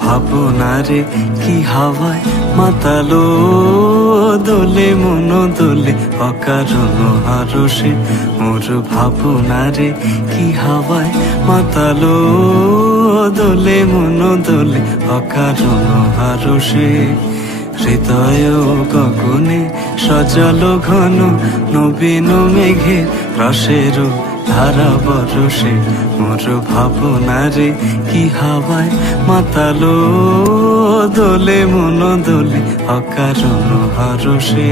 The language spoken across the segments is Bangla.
ভাবনারে কি হাওয়ায় মাতালো দোলে মন দোলে অকারণ হারসে। মোর ভাবনারে কি হাওয়ায় মাতালো দোলে মন দোলে অকারণ হারসে। হৃদয় গগনে সজল ঘন নবীন মেঘের রসের ধারা বরসে। মোর ভাবনারে কি হাওয়ায় মাতালো দোলে মন দোলে অকারণ হারসে।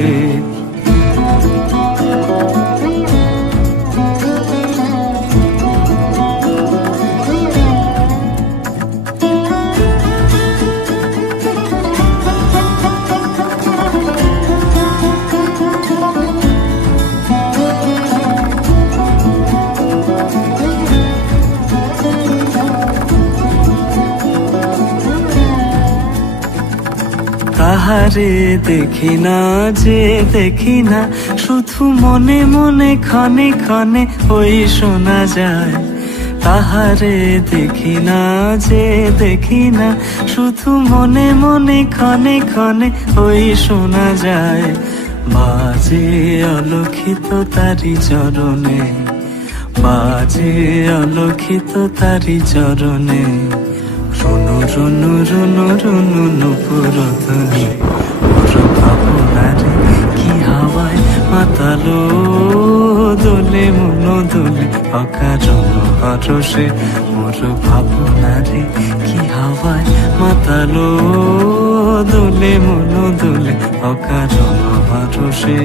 তাহারে দেখি না যে দেখি না, শুধু মনে মনে ক্ষণে ক্ষণে ওই শোনা যায়। তাহারে দেখি না যে দেখি না, শুধু মনে মনে ক্ষণে ক্ষণে ওই শোনা যায়। বাজে অলক্ষিত তারি চরণে, বাজে অলক্ষিত তারি চরণে। রুনু রুনু রুনু রুনু নুপুর ধ্বনি। মোর ভাবনারে কি হাওয়ায় মাতালো দোলে মন দোলে অকারণ হারসে। মোর ভাবনারে কি হাওয়ায় মাতালো দোলে মন দোলে অকারণ হারসে।